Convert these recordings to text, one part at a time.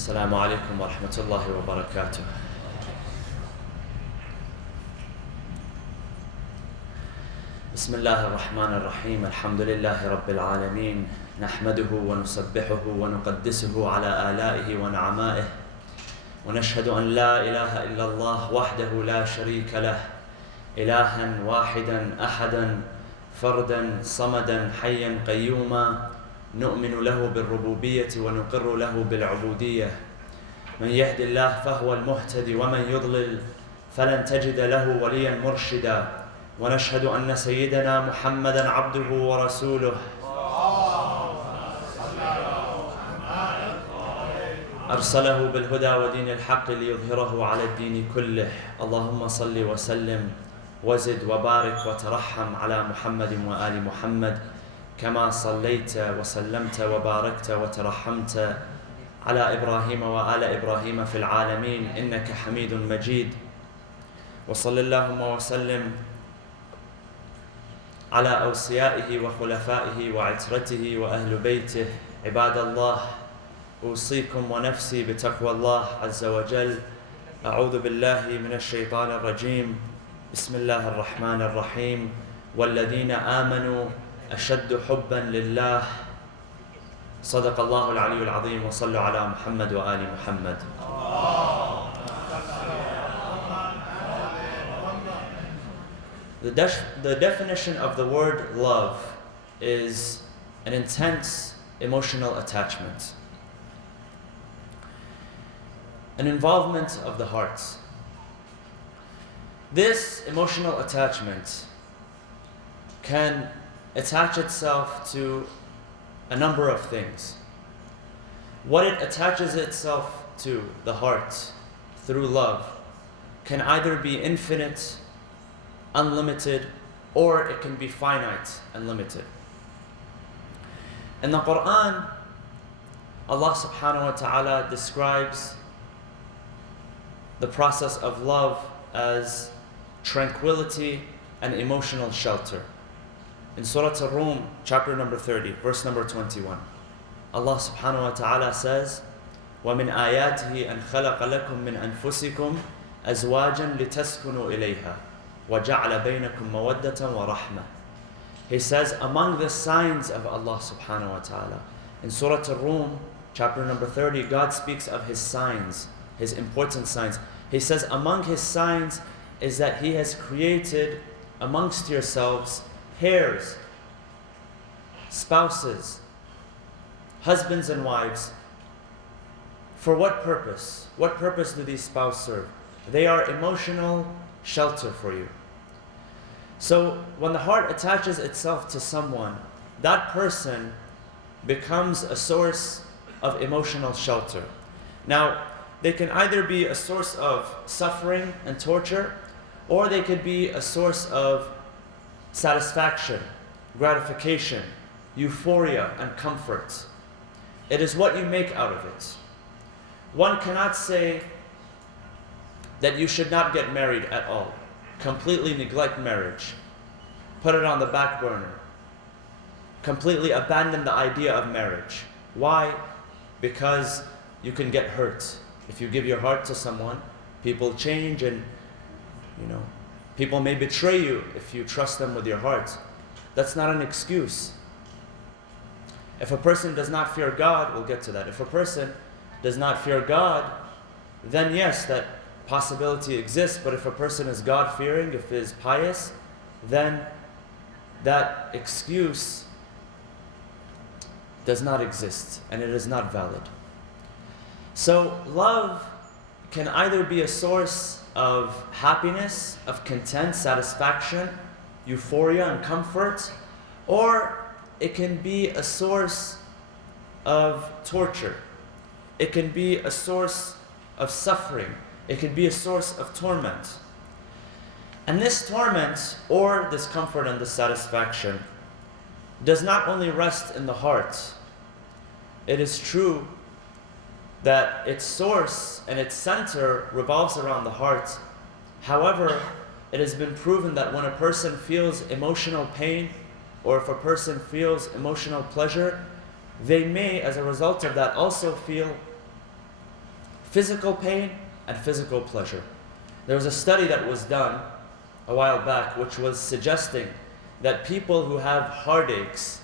السلام عليكم ورحمة الله وبركاته. بسم الله الرحمن الرحيم. الحمد لله رب العالمين، نحمده ونسبحه ونقدسه على آلائه ونعمائه، ونشهد أن لا إله إلا الله وحده لا شريك له، إلها واحدا أحدا فردا صمدا حيا قيوما، نؤمن له بالربوبية ونقر له بالعبودية. من يهد الله فهو المهتدي ومن يضلل فلن تجد له وليا مرشدا. ونشهد أن سيدنا محمدا عبده ورسوله أرسله بالهدى ودين الحق ليظهره على الدين كله. اللهم صل وسلم وزد وبارك وترحم على محمد وآل محمد كما صليت وسلمت وباركت وترحمت على إبراهيم وآل إبراهيم في العالمين إنك حميد مجيد. وصل اللهم وسلم على أوصيائه وخلفائه وعترته وأهل بيته. عباد الله، أوصيكم ونفسي بتقوى الله عز وجل. أعوذ بالله من الشيطان الرجيم. بسم الله الرحمن الرحيم. والذين آمنوا أشد حبا لله. صدق الله العلي العظيم. وصلوا على محمد وآل محمد. The definition of the word love is an intense emotional attachment, an involvement of the heart. This emotional attachment can attach itself to a number of things. What it attaches itself to, the heart, through love, can either be infinite, unlimited, or it can be finite and limited. In the Quran, Allah subhanahu wa ta'ala describes the process of love as tranquility and emotional shelter. In Surah Ar-Rum, chapter number 30, verse number 21, Allah subhanahu wa ta'ala says, وَمِنْ آيَاتِهِ أَنْ خَلَقَ لَكُم مِّنْ أَنفُسِكُمْ أَزْوَاجًا لِتَسْكُنُوا إِلَيْهَا وَجَعْلَ بَيْنَكُمْ مَوَدَّةً وَرَحْمَةً. He says, among the signs of Allah subhanahu wa ta'ala, in Surah Ar-Rum, chapter number 30, God speaks of His signs, His important signs. He says, among His signs is that He has created amongst yourselves heirs, spouses, husbands and wives. For what purpose? What purpose do these spouses serve? They are emotional shelter for you. So when the heart attaches itself to someone, that person becomes a source of emotional shelter. Now, they can either be a source of suffering and torture, or they could be a source of satisfaction, gratification, euphoria, and comfort. It is what you make out of it. One cannot say that you should not get married at all. Completely neglect marriage. Put it on the back burner. Completely abandon the idea of marriage. Why? Because you can get hurt. If you give your heart to someone, people change and, people may betray you if you trust them with your heart. That's not an excuse. If a person does not fear God, we'll get to that. If a person does not fear God, then yes, that possibility exists. But if a person is God-fearing, if he is pious, then that excuse does not exist and it is not valid. So love can either be a source of happiness, of content, satisfaction, euphoria, and comfort, or it can be a source of torture. It can be a source of suffering. It can be a source of torment. And this torment, or this comfort and this satisfaction, does not only rest in the heart. It is true that its source and its center revolves around the heart. However, it has been proven that when a person feels emotional pain, or if a person feels emotional pleasure, they may, as a result of that, also feel physical pain and physical pleasure. There was a study that was done a while back which was suggesting that people who have heartaches,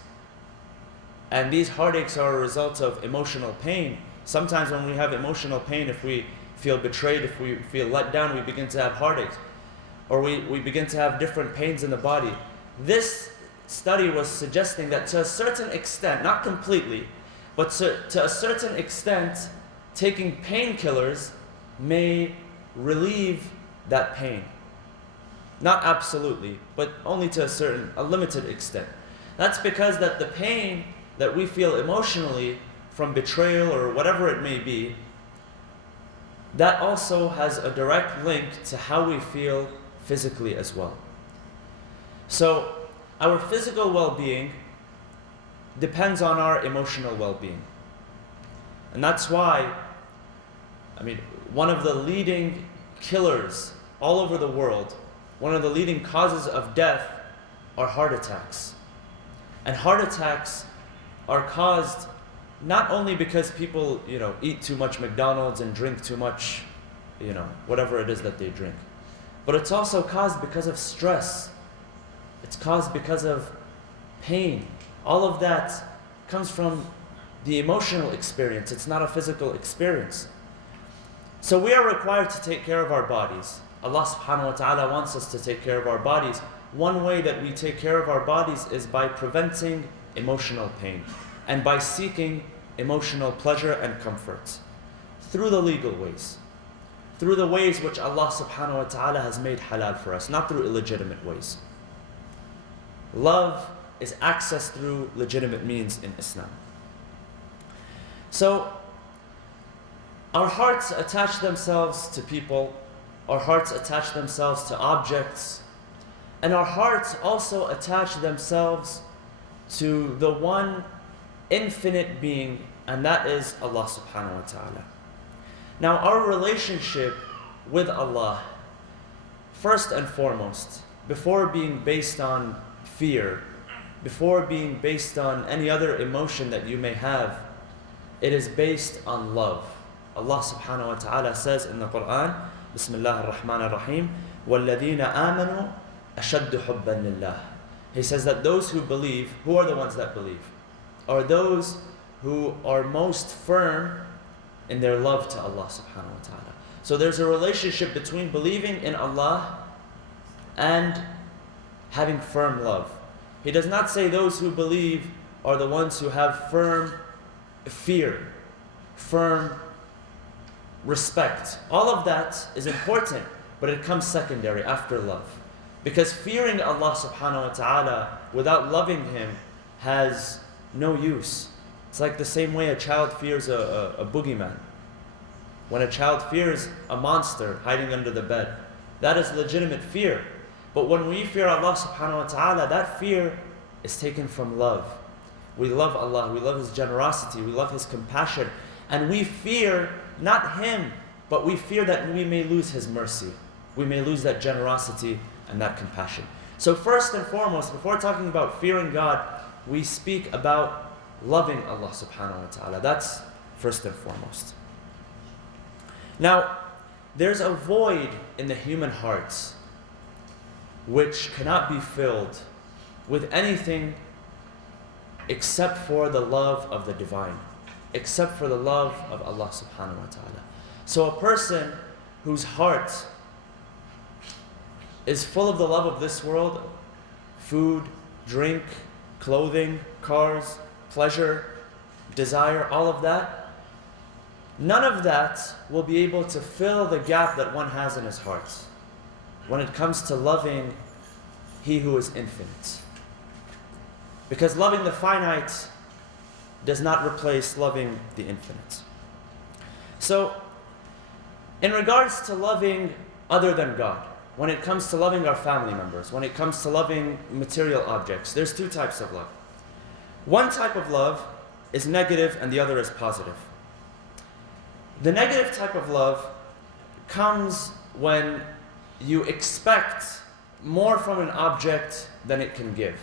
and these heartaches are a result of emotional pain. Sometimes when we have emotional pain, if we feel betrayed, if we feel let down, we begin to have heartaches. Or we begin to have different pains in the body. This study was suggesting that to a certain extent, not completely, but to a certain extent, taking painkillers may relieve that pain. Not absolutely, but only to a limited extent. That's because that the pain that we feel emotionally from betrayal or whatever it may be, that also has a direct link to how we feel physically as well. So our physical well-being depends on our emotional well-being. And that's why, one of the leading killers all over the world, one of the leading causes of death are heart attacks. And heart attacks are caused not only because people, eat too much McDonald's and drink too much, whatever it is that they drink. But it's also caused because of stress. It's caused because of pain. All of that comes from the emotional experience. It's not a physical experience. So we are required to take care of our bodies. Allah subhanahu wa ta'ala wants us to take care of our bodies. One way that we take care of our bodies is by preventing emotional pain and by seeking emotional pleasure and comfort through the legal ways, through the ways which Allah subhanahu wa ta'ala has made halal for us, not through illegitimate ways. Love is accessed through legitimate means in Islam. So, our hearts attach themselves to people, our hearts attach themselves to objects, and our hearts also attach themselves to the one infinite being, and that is Allah subhanahu wa ta'ala. Now, our relationship with Allah, first and foremost, before being based on fear, before being based on any other emotion that you may have, it is based on love. Allah subhanahu wa ta'ala says in the Quran, Bismillah ar-Rahman ar-Rahim, وَالَّذِينَ آمَنُوا أَشَدُّ حُبًّا لِلَّهِ. He says that those who believe, who are the ones that believe? Are those who are most firm in their love to Allah subhanahu wa ta'ala. So there's a relationship between believing in Allah and having firm love. He does not say those who believe are the ones who have firm fear, firm respect. All of that is important, but it comes secondary after love. Because fearing Allah subhanahu wa ta'ala without loving Him has no use. It's like the same way a child fears a boogeyman. When a child fears a monster hiding under the bed, that is legitimate fear. But when we fear Allah subhanahu wa ta'ala, that fear is taken from love. We love Allah, we love His generosity, we love His compassion, and we fear not Him, but we fear that we may lose His mercy. We may lose that generosity and that compassion. So first and foremost, before talking about fearing God, we speak about loving Allah subhanahu wa ta'ala. That's first and foremost. Now, there's a void in the human hearts which cannot be filled with anything except for the love of the divine, except for the love of Allah subhanahu wa ta'ala. So a person whose heart is full of the love of this world, food, drink, clothing, cars, pleasure, desire, all of that, none of that will be able to fill the gap that one has in his heart when it comes to loving He who is infinite. Because loving the finite does not replace loving the infinite. So, in regards to loving other than God, when it comes to loving our family members, when it comes to loving material objects, there's two types of love. One type of love is negative and the other is positive. The negative type of love comes when you expect more from an object than it can give.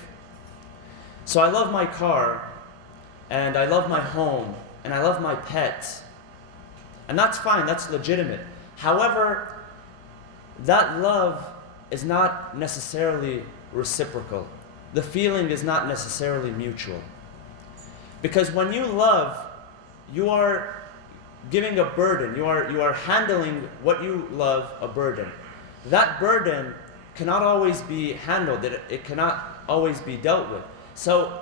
So I love my car, and I love my home, and I love my pet, And that's fine, that's legitimate. However, that love is not necessarily reciprocal. The feeling is not necessarily mutual. Because when you love, you are giving a burden. You are handling what you love, a burden. That burden cannot always be handled. It cannot always be dealt with. So,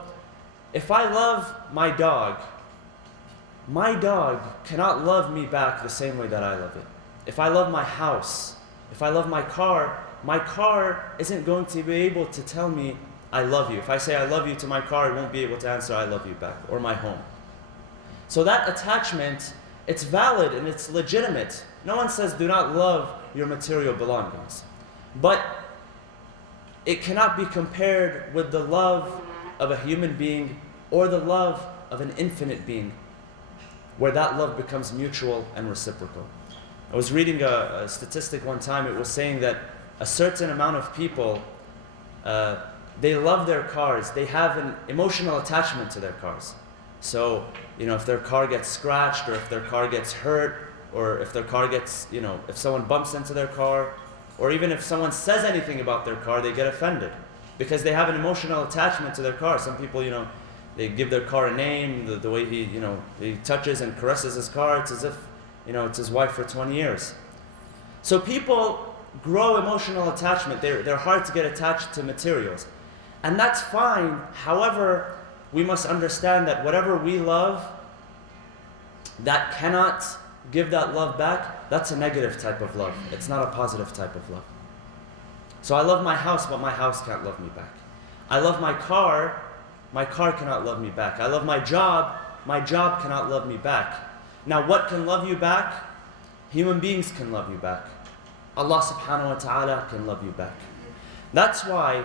if I love my dog cannot love me back the same way that I love it. If I love my house, if I love my car isn't going to be able to tell me I love you. If I say I love you to my car, it won't be able to answer I love you back, or my home. So that attachment, it's valid and it's legitimate. No one says do not love your material belongings. But it cannot be compared with the love of a human being or the love of an infinite being, where that love becomes mutual and reciprocal. I was reading a statistic one time. It was saying that a certain amount of people, they love their cars. They have an emotional attachment to their cars. So, if their car gets scratched, or if their car gets hurt, or if their car gets, if someone bumps into their car, or even if someone says anything about their car, they get offended because they have an emotional attachment to their car. Some people, they give their car a name, the way he touches and caresses his car. It's as if, it's his wife for 20 years. So people grow emotional attachment. They're hard to get attached to materials. And that's fine. However, we must understand that whatever we love that cannot give that love back, that's a negative type of love. It's not a positive type of love. So I love my house, but my house can't love me back. I love my car cannot love me back. I love my job cannot love me back. Now what can love you back? Human beings can love you back. Allah subhanahu wa ta'ala can love you back. That's why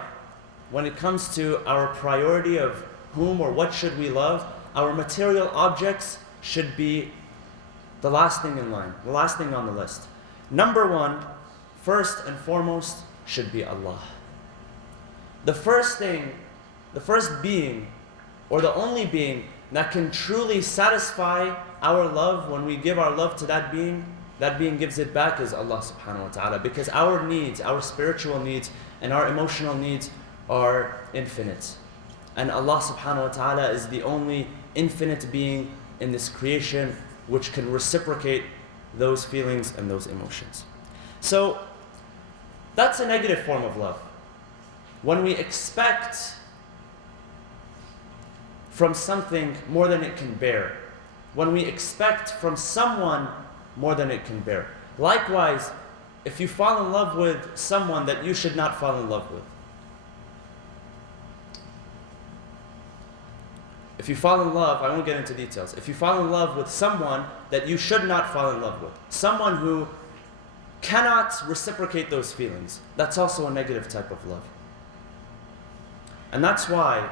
when it comes to our priority of whom or what should we love, our material objects should be the last thing in line, the last thing on the list. Number one, first and foremost, should be Allah. The first being, or the only being that can truly satisfy our love when we give our love to that being gives it back, is Allah subhanahu wa ta'ala. Because our needs, our spiritual needs and our emotional needs are infinite. And Allah subhanahu wa ta'ala is the only infinite being in this creation which can reciprocate those feelings and those emotions. So that's a negative form of love. When we expect from something more than it can bear. When we expect from someone more than it can bear. Likewise, if you fall in love with someone that you should not fall in love with. If you fall in love, I won't get into details. If you fall in love with someone that you should not fall in love with, someone who cannot reciprocate those feelings, that's also a negative type of love. And that's why,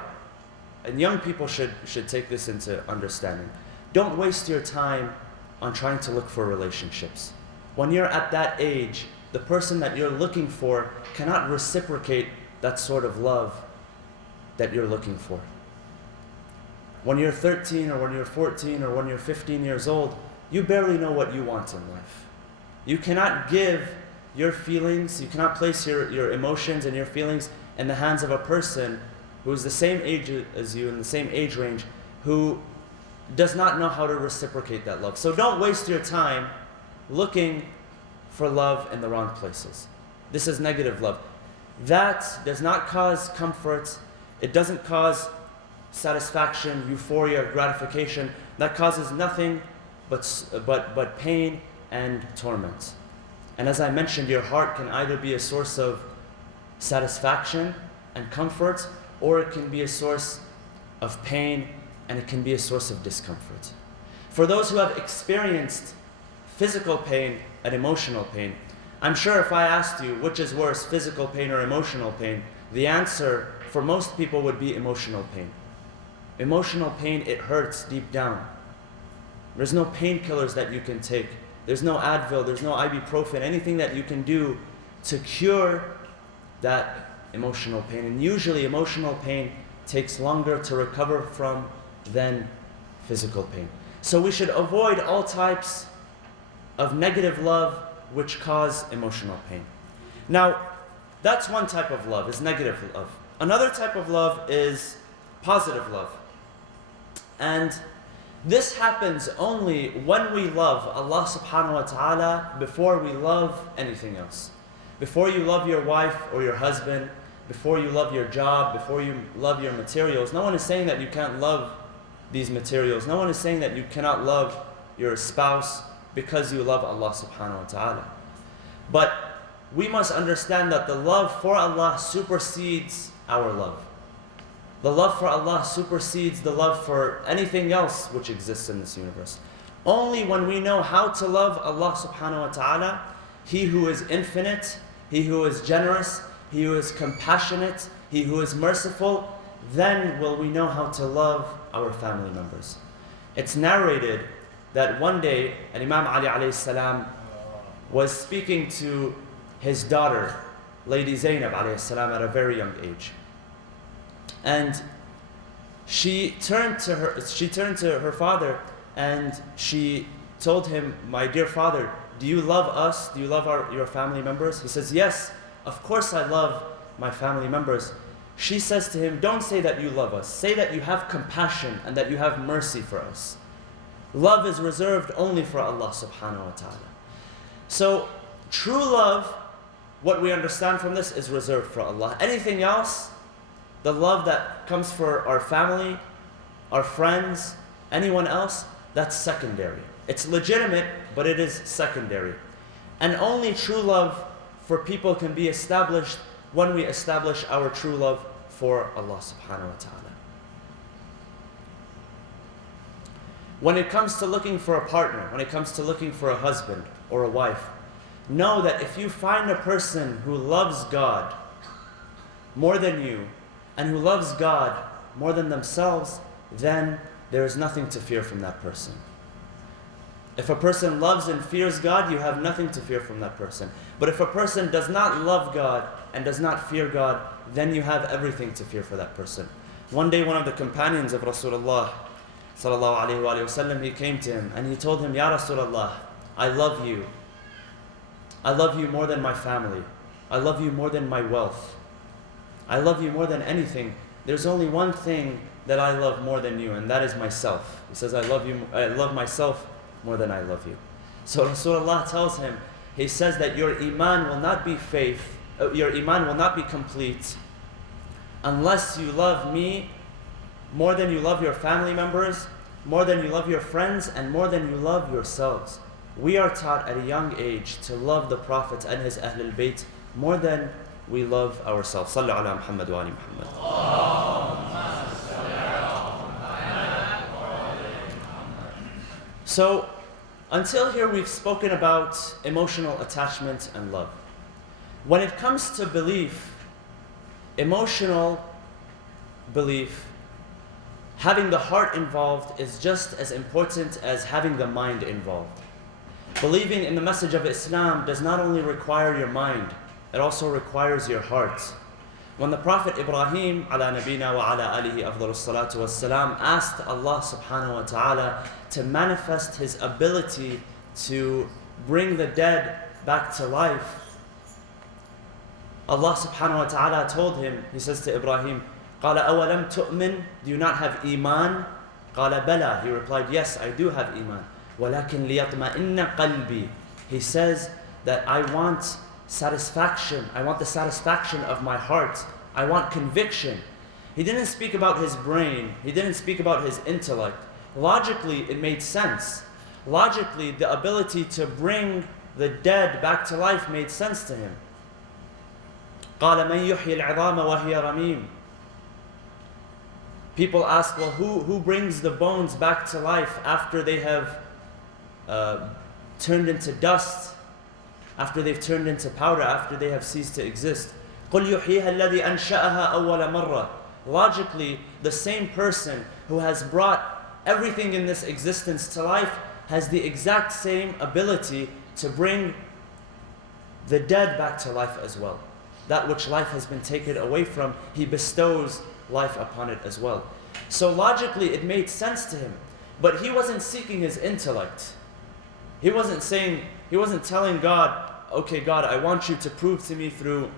and young people should take this into understanding. Don't waste your time on trying to look for relationships. When you're at that age, the person that you're looking for cannot reciprocate that sort of love that you're looking for. When you're 13 or when you're 14 or when you're 15 years old, you barely know what you want in life. You cannot give your feelings, you cannot place your emotions and your feelings in the hands of a person who is the same age as you, in the same age range, who does not know how to reciprocate that love. So don't waste your time looking for love in the wrong places. This is negative love. That does not cause comfort. It doesn't cause satisfaction, euphoria, gratification. That causes nothing but pain and torment. And as I mentioned, your heart can either be a source of satisfaction and comfort, or it can be a source of pain, and it can be a source of discomfort. For those who have experienced physical pain and emotional pain, I'm sure if I asked you which is worse, physical pain or emotional pain, the answer for most people would be emotional pain. Emotional pain, it hurts deep down. There's no painkillers that you can take. There's no Advil, there's no ibuprofen, anything that you can do to cure that emotional pain. And usually emotional pain takes longer to recover from than physical pain. So we should avoid all types of negative love which cause emotional pain. Now, that's one type of love, is negative love. Another type of love is positive love. And this happens only when we love Allah subhanahu wa ta'ala before we love anything else. Before you love your wife or your husband, before you love your job, before you love your materials. No one is saying that you can't love these materials. No one is saying that you cannot love your spouse because you love Allah subhanahu wa ta'ala. But we must understand that the love for Allah supersedes our love. The love for Allah supersedes the love for anything else which exists in this universe. Only when we know how to love Allah subhanahu wa ta'ala, He who is infinite, He who is generous, He who is compassionate, He who is merciful, then will we know how to love our family members. It's narrated that one day, Imam Ali alayhi salam was speaking to his daughter, Lady Zainab alayhi salam, at a very young age. And she turned to her father and she told him, "My dear father, do you love us? Do you love your family members?" He says, "Yes, of course I love my family members." She says to him, "Don't say that you love us. Say that you have compassion and that you have mercy for us. Love is reserved only for Allah subhanahu wa ta'ala." So true love, what we understand from this, is reserved for Allah. Anything else, the love that comes for our family, our friends, anyone else, that's secondary. It's legitimate, but it is secondary. And only true love for people can be established when we establish our true love for Allah subhanahu wa ta'ala. When it comes to looking for a partner, when it comes to looking for a husband or a wife, know that if you find a person who loves God more than you, and who loves God more than themselves, then there is nothing to fear from that person. If a person loves and fears God, you have nothing to fear from that person. But if a person does not love God and does not fear God, then you have everything to fear for that person. One day, one of the companions of Rasulullah sallallahu alaihi wasallam, he came to him and he told him, "Ya Rasulullah, I love you. I love you more than my family. I love you more than my wealth. I love you more than anything. There's only one thing that I love more than you, and that is myself." He says, I love myself more than I love you. So Rasulullah tells him, he says that your iman will not be your iman will not be complete unless you love me more than you love your family members, more than you love your friends, and more than you love yourselves. We are taught at a young age to love the Prophet and his Ahlul Bayt more than we love ourselves. Sallu ala Muhammad wa ali Muhammad. So, until here we've spoken about emotional attachment and love. When it comes to belief, emotional belief, having the heart involved is just as important as having the mind involved. Believing in the message of Islam does not only require your mind, it also requires your heart. When the Prophet Ibrahim ala nabina wa ala alihi afdalus salatu wassalam asked Allah subhanahu wa ta'ala to manifest his ability to bring the dead back to life, Allah subhanahu wa ta'ala told him, he says to Ibrahim, قَالَ أَوَلَمْ تُؤْمِنْ, do you not have iman? قَالَ بَلَى, he replied, yes, I do have iman. وَلَكِنْ لِيَطْمَئِنَّ قَلْبِي, he says that I want satisfaction. I want the satisfaction of my heart. I want conviction. He didn't speak about his brain. He didn't speak about his intellect. Logically, it made sense. Logically, the ability to bring the dead back to life made sense to him. قَالَ مَنْ يُحْيِي الْعِظَامَ وَهِيَ رَمِيمٌ. People ask, well, who brings the bones back to life after they have turned into dust? After they've turned into powder, after they have ceased to exist. قُلْ يُحْيِيهَا الَّذِي أَنْشَأَهَا أَوَّلَ مَرَّةٍ. Logically, the same person who has brought everything in this existence to life has the exact same ability to bring the dead back to life as well. That which life has been taken away from, he bestows life upon it as well. So logically, it made sense to him. But he wasn't seeking his intellect. He wasn't telling God, okay, God, I want you to prove to me through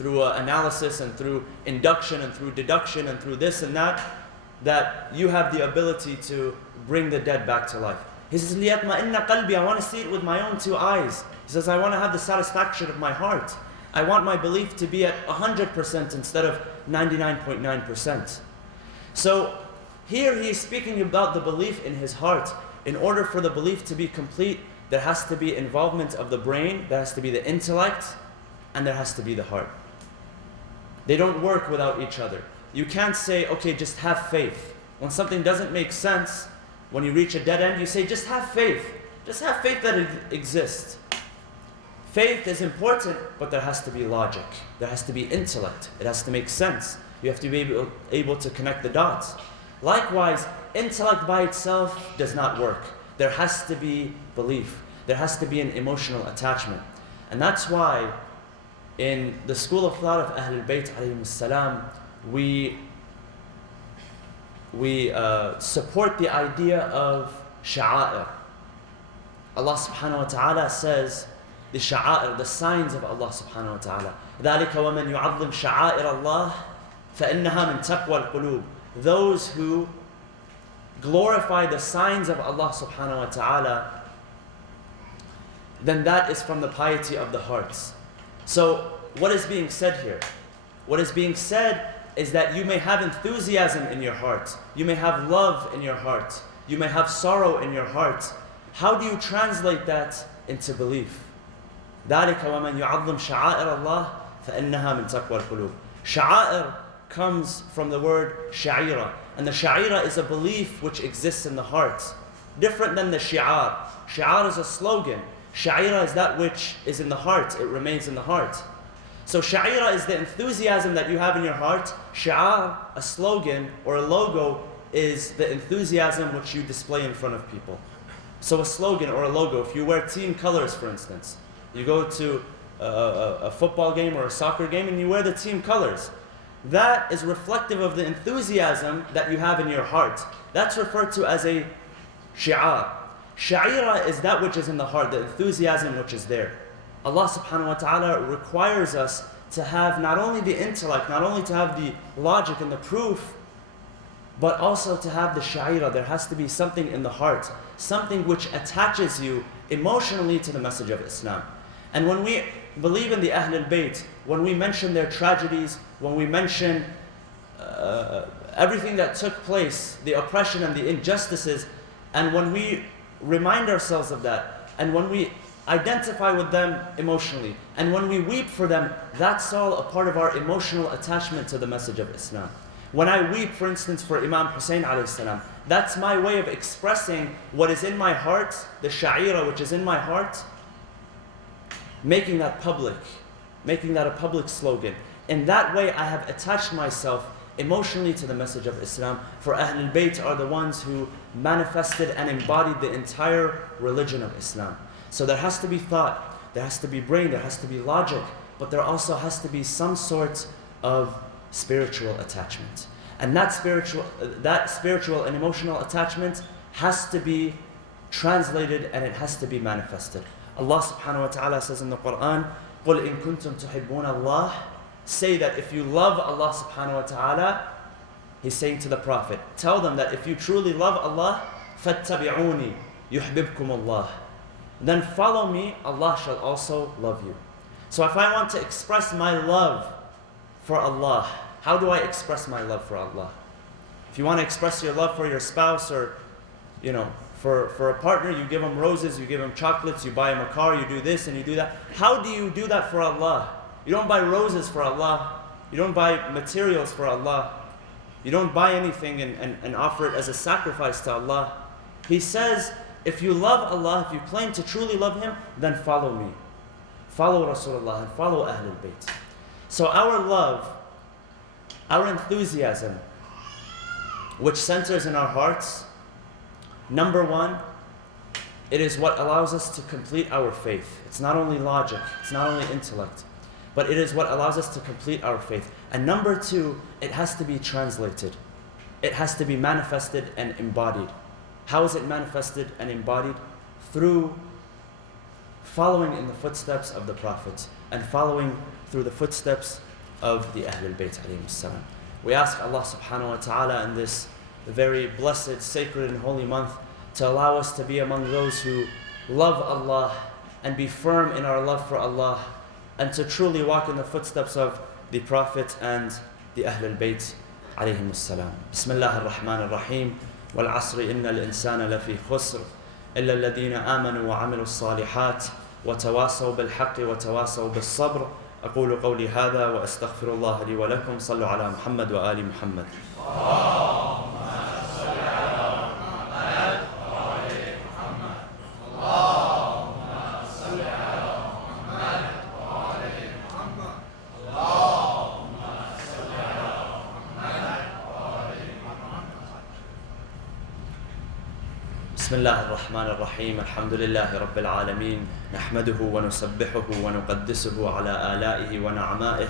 analysis and through induction and through deduction and through this and that you have the ability to bring the dead back to life. He says, لِيَطْمَئِنَّ قَلْبِي, I want to see it with my own two eyes. He says, I want to have the satisfaction of my heart. I want my belief to be at 100% instead of 99.9%. So here he is speaking about the belief in his heart. In order for the belief to be complete, there has to be involvement of the brain, there has to be the intellect, and there has to be the heart. They don't work without each other. You can't say, okay, just have faith. When something doesn't make sense, when you reach a dead end, you say, just have faith. Just have faith that it exists. Faith is important, but there has to be logic. There has to be intellect. It has to make sense. You have to be able to connect the dots. Likewise, intellect by itself does not work. There has to be belief. There has to be an emotional attachment. And that's why in the school of thought of Ahlul Bayt alayhim salam, we support the idea of sha'a'ir. Allah subhanahu wa ta'ala says the sha'a'ir, the signs of Allah subhanahu wa ta'ala. ذَلِكَ وَمَنْ يُعَظِّمْ شَعَائِرَ اللَّهِ فَإِنَّهَا مِنْ تَقْوَى الْقُلُوبِ. Those who glorify the signs of Allah subhanahu wa ta'ala, then that is from the piety of the hearts. So what is being said here? What is being said is that you may have enthusiasm in your heart. You may have love in your heart. You may have sorrow in your heart. How do you translate that into belief? ذَلِكَ وَمَنْ يُعَظِّمْ شَعَائِرَ اللَّهِ فَإِنَّهَا مِنْ تَقْوَى الْقُلُوبِ. Sha'a'ir comes from the word sha'ira. And the sha'ira is a belief which exists in the heart. Different than the shi'ar. Shi'ar is a slogan. Sha'ira is that which is in the heart. It remains in the heart. So sha'ira is the enthusiasm that you have in your heart. Shi'ar, a slogan or a logo, is the enthusiasm which you display in front of people. So a slogan or a logo, if you wear team colors, for instance, you go to a football game or a soccer game and you wear the team colors, that is reflective of the enthusiasm that you have in your heart. That's referred to as a shi'ar. Sha'ira is that which is in the heart, the enthusiasm which is there. Allah subhanahu wa ta'ala requires us to have not only the intellect, not only to have the logic and the proof, but also to have the sha'ira. There has to be something in the heart, something which attaches you emotionally to the message of Islam. And when we believe in the Ahlul Bayt, when we mention their tragedies, when we mention everything that took place, the oppression and the injustices, and when we remind ourselves of that, and when we identify with them emotionally, and when we weep for them, that's all a part of our emotional attachment to the message of Islam. When I weep, for instance, for Imam Hussein alayhi salam, that's my way of expressing what is in my heart, the sha'ira which is in my heart, making that public, making that a public slogan. In that way, I have attached myself emotionally to the message of Islam. For Ahlul Bayt are the ones who manifested and embodied the entire religion of Islam. So there has to be thought, there has to be brain, there has to be logic, but there also has to be some sort of spiritual attachment. And that spiritual and emotional attachment has to be translated and it has to be manifested. Allah subhanahu wa ta'ala says in the Quran, قُلْ إِن كُنْتُمْ تُحِبُّونَ اللَّهِ. Say that if you love Allah subhanahu wa ta'ala, He's saying to the Prophet, tell them that if you truly love Allah, فَاتَّبِعُونِي يُحْبِبْكُمُ اللَّهِ. Then follow me, Allah shall also love you. So if I want to express my love for Allah, how do I express my love for Allah? If you want to express your love for your spouse or, for a partner, you give them roses, you give them chocolates, you buy them a car, you do this and you do that. How do you do that for Allah? You don't buy roses for Allah. You don't buy materials for Allah. You don't buy anything and offer it as a sacrifice to Allah. He says, if you love Allah, if you claim to truly love Him, then follow me. Follow Rasulullah and follow Ahlul Bayt. So our love, our enthusiasm, which centers in our hearts, number one, it is what allows us to complete our faith. It's not only logic, it's not only intellect, but it is what allows us to complete our faith. And number two, it has to be translated. It has to be manifested and embodied. How is it manifested and embodied? through following in the footsteps of the Prophet and following through the footsteps of the Ahlul Bayt alayhim salam. We ask Allah subhanahu wa ta'ala in this very blessed, sacred and holy month to allow us to be among those who love Allah and be firm in our love for Allah and to truly walk in the footsteps of the Prophet and the Ahlul Bayt alayhim salam. Bismillah ar-Rahman ar-Rahim. والعصر إن الإنسان لفي خسر إلا الذين آمنوا وعملوا الصالحات وتواصوا بالحق وتواصوا بالصبر. أقول قولي هذا وأستغفر الله لي ولكم. صلوا على محمد وآل محمد. بسم الله الرحمن الرحيم. الحمد لله رب العالمين نحمده ونسبحه ونقدسه على آلائه ونعمائه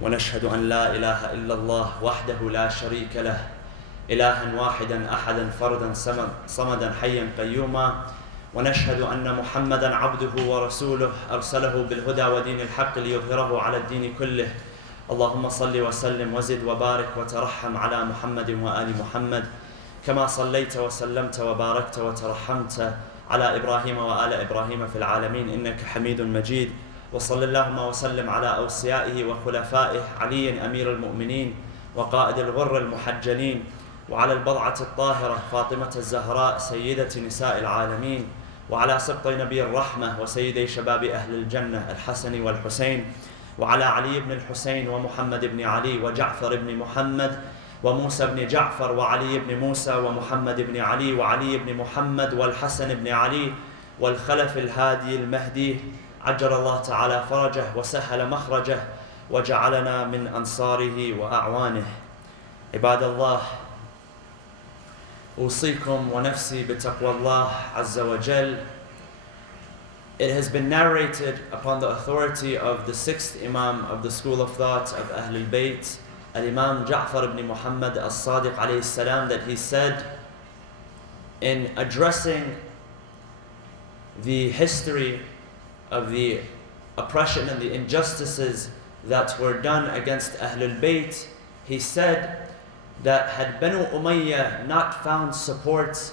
ونشهد أن لا إله إلا الله وحده لا شريك له إلها واحدا أحدا فردا صمدا حيا قيوما ونشهد أن محمدا عبده ورسوله أرسله بالهدى ودين الحق ليظهره على الدين كله. اللهم صل وسلم وزد وبارك وترحم على محمد وآل محمد كما صليت وسلمت وباركت وترحمت على إبراهيم وآل إبراهيم في العالمين إنك حميد مجيد. وصلى اللهم وسلم على أوصيائه وخلفائه علي أمير المؤمنين وقائد الغر المحجلين وعلى البضعة الطاهرة فاطمة الزهراء سيدة نساء العالمين وعلى سبط نبي الرحمة وسيدي شباب أهل الجنة الحسن والحسين وعلى علي بن الحسين ومحمد بن علي وجعفر بن محمد وموسى بن جعفر وعلي بن موسى ومحمد بن علي وعلي بن محمد والحسن بن علي والخلف الهادي المهدي عجل الله تعالى فرجه وسهل مخرجه وجعلنا من أنصاره وأعوانه. عباد الله أوصيكم ونفسي بتقوى الله عز وجل. It has been narrated upon the authority of the sixth Imam of the school of thought of Ahlul Bayt, Al-Imam Ja'far ibn Muhammad al-Sadiq alayhi salam, that he said in addressing the history of the oppression and the injustices that were done against Ahlul Bayt, he said that had Banu Umayyah not found support,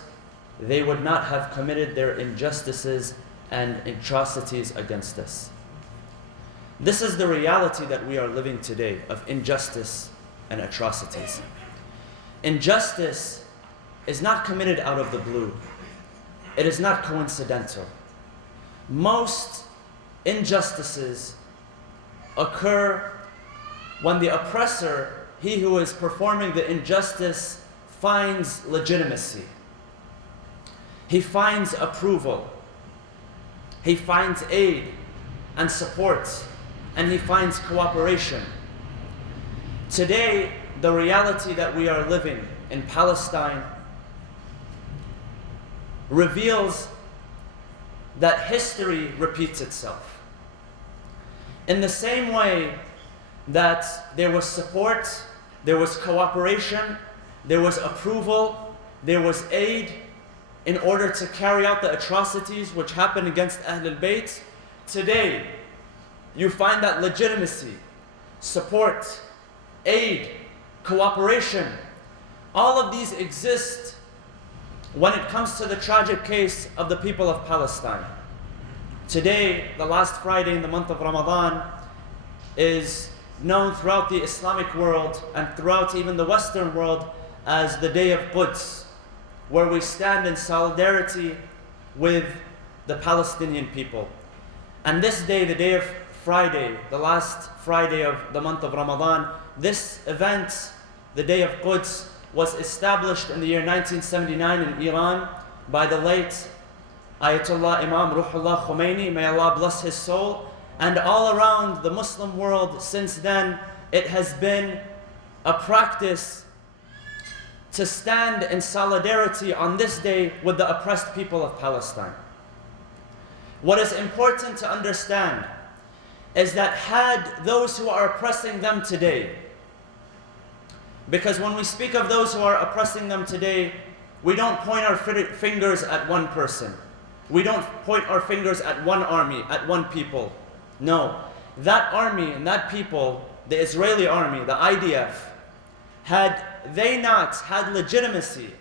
they would not have committed their injustices and atrocities against us. This is the reality that we are living today of injustice and atrocities. Injustice is not committed out of the blue. It is not coincidental. Most injustices occur when the oppressor, he who is performing the injustice, finds legitimacy. He finds approval. He finds aid and support, and he finds cooperation. Today, the reality that we are living in Palestine reveals that history repeats itself. In the same way that there was support, there was cooperation, there was approval, there was aid in order to carry out the atrocities which happened against Ahlul Bayt, today you find that legitimacy, support, aid, cooperation, all of these exist when it comes to the tragic case of the people of Palestine. Today, the last Friday in the month of Ramadan, is known throughout the Islamic world and throughout even the Western world as the Day of Quds, where we stand in solidarity with the Palestinian people. And this day, the day of Friday, the last Friday of the month of Ramadan, this event, the Day of Quds, was established in the year 1979 in Iran by the late Ayatollah Imam Ruhullah Khomeini, may Allah bless his soul. And all around the Muslim world since then, it has been a practice to stand in solidarity on this day with the oppressed people of Palestine. What is important to understand is that had those who are oppressing them today, because when we speak of those who are oppressing them today, we don't point our fingers at one person. We don't point our fingers at one army, at one people. No, that army and that people, the Israeli army, the IDF, had they not had legitimacy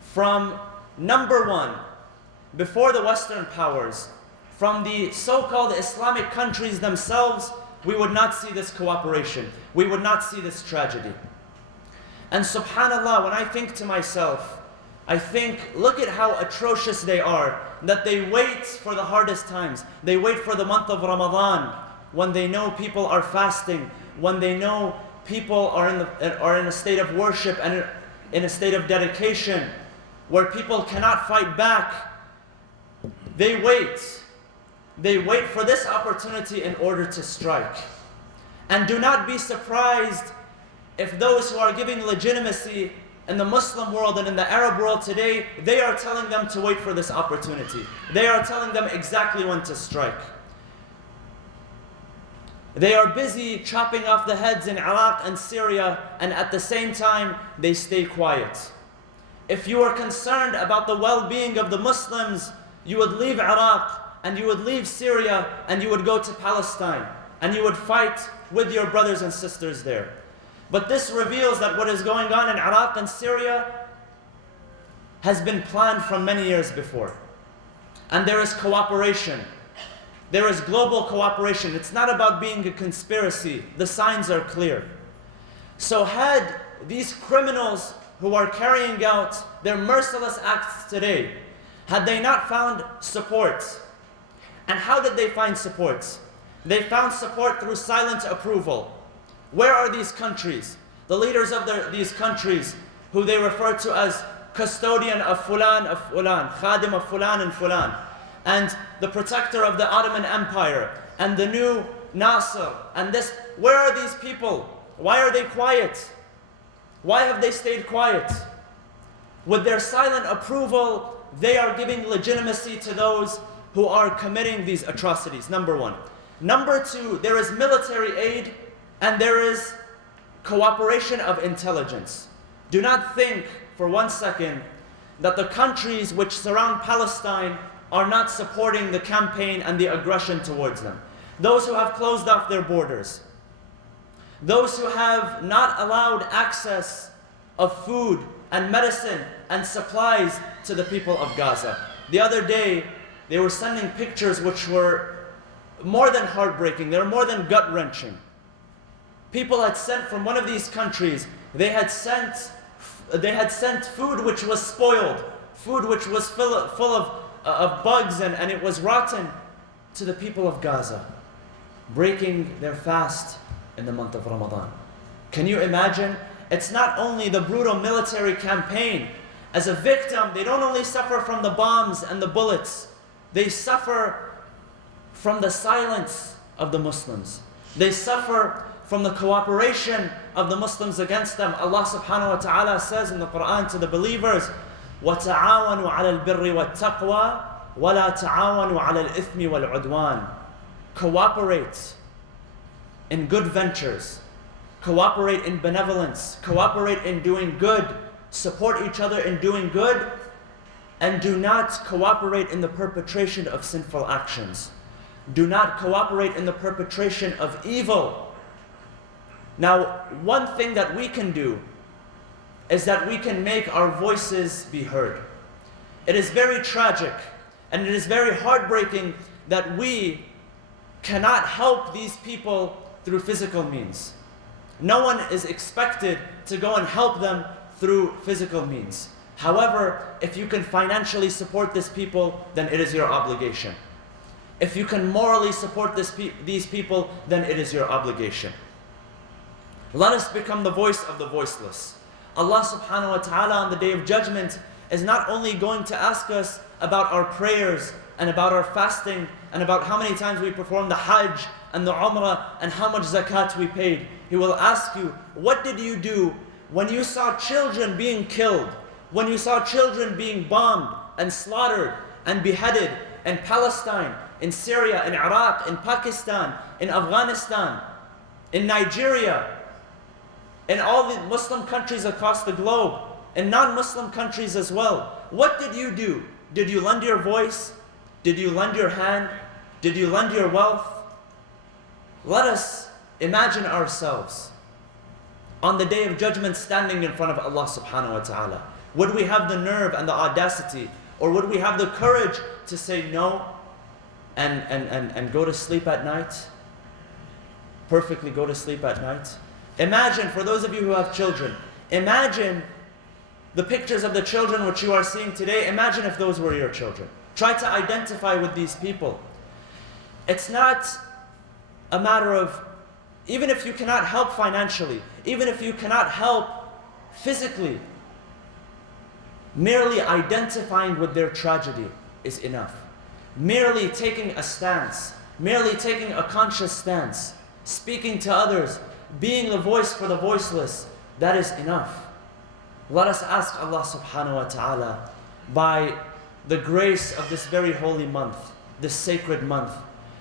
from number one, before the Western powers, from the so-called Islamic countries themselves, we would not see this cooperation. We would not see this tragedy. And subhanAllah, when I think to myself, I think, look at how atrocious they are, that they wait for the hardest times. They wait for the month of Ramadan, when they know people are fasting, when they know people are in a state of worship and in a state of dedication, where people cannot fight back. They wait. They wait for this opportunity in order to strike. And do not be surprised if those who are giving legitimacy in the Muslim world and in the Arab world today, they are telling them to wait for this opportunity. They are telling them exactly when to strike. They are busy chopping off the heads in Iraq and Syria, and at the same time, they stay quiet. If you are concerned about the well-being of the Muslims, you would leave Iraq and you would leave Syria and you would go to Palestine and you would fight with your brothers and sisters there. But this reveals that what is going on in Iraq and Syria has been planned from many years before. And there is cooperation. There is global cooperation. It's not about being a conspiracy. The signs are clear. So had these criminals who are carrying out their merciless acts today, had they not found support, and how did they find support? They found support through silent approval. Where are these countries? The leaders of these countries, who they refer to as custodian of Fulan, Khadim of Fulan and Fulan, and the protector of the Ottoman Empire, and the new Nasser, and this. Where are these people? Why are they quiet? Why have they stayed quiet? With their silent approval, they are giving legitimacy to those who are committing these atrocities, number one. Number two, there is military aid and there is cooperation of intelligence. Do not think for 1 second that the countries which surround Palestine are not supporting the campaign and the aggression towards them. Those who have closed off their borders, those who have not allowed access of food and medicine and supplies to the people of Gaza. The other day, they were sending pictures which were more than heartbreaking, they were more than gut-wrenching. People had sent from one of these countries, they had sent food which was spoiled, food which was full of bugs and it was rotten, to the people of Gaza, breaking their fast in the month of Ramadan. Can you imagine? It's not only the brutal military campaign. As a victim, they don't only suffer from the bombs and the bullets, they suffer from the silence of the Muslims. They suffer from the cooperation of the Muslims against them. Allah subhanahu wa ta'ala says in the Quran to the believers, وَتَعَاوَنُوا عَلَى الْبِرِّ وَالتَّقْوَى وَلَا تَعَاوَنُوا عَلَى الْإِثْمِ وَالْعُدْوَانِ. Cooperate in good ventures, cooperate in benevolence, cooperate in doing good, support each other in doing good, and do not cooperate in the perpetration of sinful actions. Do not cooperate in the perpetration of evil. Now, one thing that we can do is that we can make our voices be heard. It is very tragic and it is very heartbreaking that we cannot help these people through physical means. No one is expected to go and help them through physical means. However, if you can financially support these people, then it is your obligation. If you can morally support these people, then it is your obligation. Let us become the voice of the voiceless. Allah subhanahu wa ta'ala on the Day of Judgment is not only going to ask us about our prayers and about our fasting and about how many times we perform the Hajj and the Umrah and how much zakat we paid. He will ask you, what did you do when you saw children being killed, when you saw children being bombed and slaughtered and beheaded in Palestine, in Syria, in Iraq, in Pakistan, in Afghanistan, in Nigeria, in all the Muslim countries across the globe, in non-Muslim countries as well? What did you do? Did you lend your voice? Did you lend your hand? Did you lend your wealth? Let us imagine ourselves on the Day of Judgment standing in front of Allah subhanahu wa ta'ala. Would we have the nerve and the audacity, or would we have the courage to say no and go to sleep at night? Perfectly go to sleep at night? Imagine, for those of you who have children, imagine the pictures of the children which you are seeing today. Imagine if those were your children. Try to identify with these people. It's not a matter of, even if you cannot help financially, even if you cannot help physically, merely identifying with their tragedy is enough. Merely taking a stance, merely taking a conscious stance, speaking to others, being the voice for the voiceless, that is enough. Let us ask Allah subhanahu wa ta'ala, by the grace of this very holy month, this sacred month,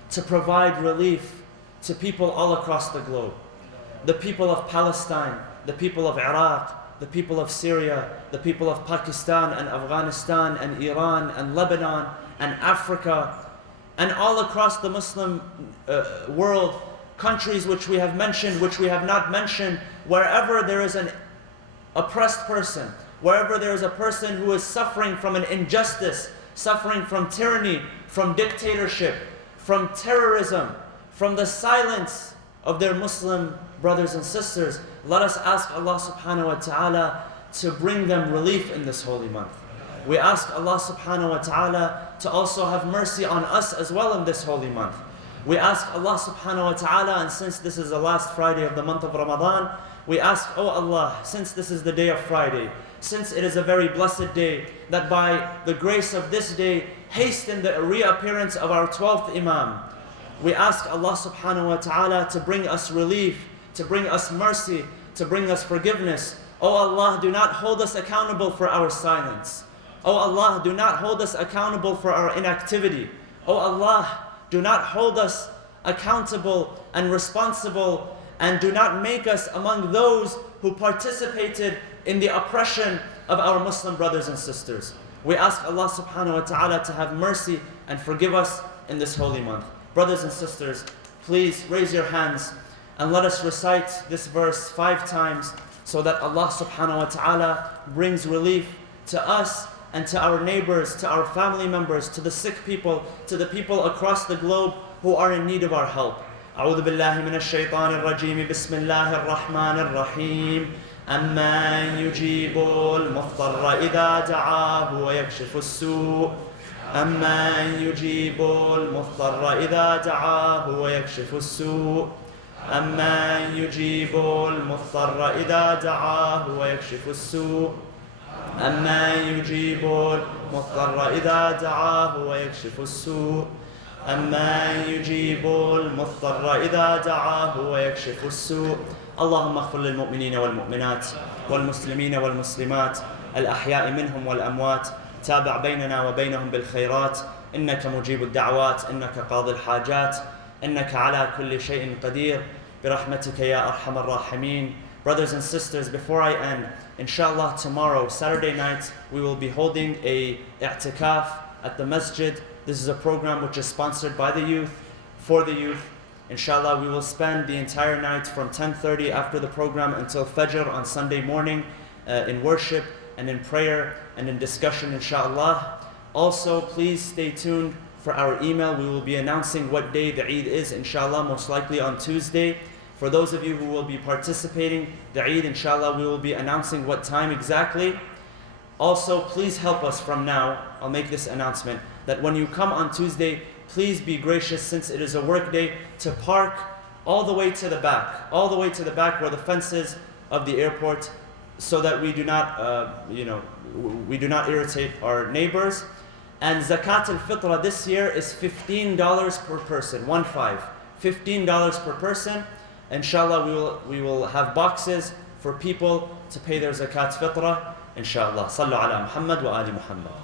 to provide relief to people all across the globe. The people of Palestine, the people of Iraq, the people of Syria, the people of Pakistan and Afghanistan and Iran and Lebanon and Africa, and all across the Muslim world, countries which we have mentioned, which we have not mentioned, wherever there is an oppressed person, wherever there is a person who is suffering from an injustice, suffering from tyranny, from dictatorship, from terrorism, from the silence of their Muslim brothers and sisters, let us ask Allah subhanahu wa ta'ala to bring them relief in this holy month. We ask Allah subhanahu wa ta'ala to also have mercy on us as well in this holy month. We ask Allah subhanahu wa ta'ala, and since this is the last Friday of the month of Ramadan, we ask, oh Allah, since this is the day of Friday, since it is a very blessed day, that by the grace of this day, hasten the reappearance of our 12th Imam. We ask Allah subhanahu wa ta'ala to bring us relief, to bring us mercy, to bring us forgiveness. Oh Allah, do not hold us accountable for our silence. Oh Allah, do not hold us accountable for our inactivity. Oh Allah, do not hold us accountable and responsible, and do not make us among those who participated in the oppression of our Muslim brothers and sisters. We ask Allah subhanahu wa ta'ala to have mercy and forgive us in this holy month. Brothers and sisters, please raise your hands and let us recite this verse 5 times so that Allah subhanahu wa ta'ala brings relief to us and to our neighbors, to our family members, to the sick people, to the people across the globe who are in need of our help. أعوذ بالله من الشيطان الرجيم بسم الله الرحمن الرحيم أمن يجيب المضطر إذا دعاه ويكشف السوء أمن يجيب المضطر إذا دعاه ويكشف السوء أمن يجيب المضطر إذا دعاه ويكشف السوء أمن يجيب المضطر إذا دعاه ويكشف السوء أمن يجيب المضطر إذا دعاه ويكشف السوء اللهم اغفر للمؤمنين والمؤمنات والمسلمين والمسلمات الأحياء منهم والأموات تابع بيننا وبينهم بالخيرات إنك مجيب الدعوات إنك قاضي الحاجات إنك على كل شيء قدير برحمتك يا أرحم الراحمين. Brothers and sisters, before I end, inshallah tomorrow, Saturday night, we will be holding a i'tikaf at the masjid. This is a program which is sponsored by the youth, for the youth. Inshallah, we will spend the entire night from 10:30 after the program until Fajr on Sunday morning in worship and in prayer and in discussion, inshallah. Also, please stay tuned for our email. We will be announcing what day the Eid is, inshallah, most likely on Tuesday. For those of you who will be participating, the Eid, inshallah, we will be announcing what time exactly. Also, please help us from now. I'll make this announcement, that when you come on Tuesday, please be gracious, since it is a work day, to park all the way to the back where the fence is of the airport, so that we do not, we do not irritate our neighbors. And Zakat al-Fitra this year is $15 per person, $15 per person. Inshallah, we will have boxes for people to pay their Zakat Fitra. Inshallah. Sallu ala Muhammad wa ali Muhammad.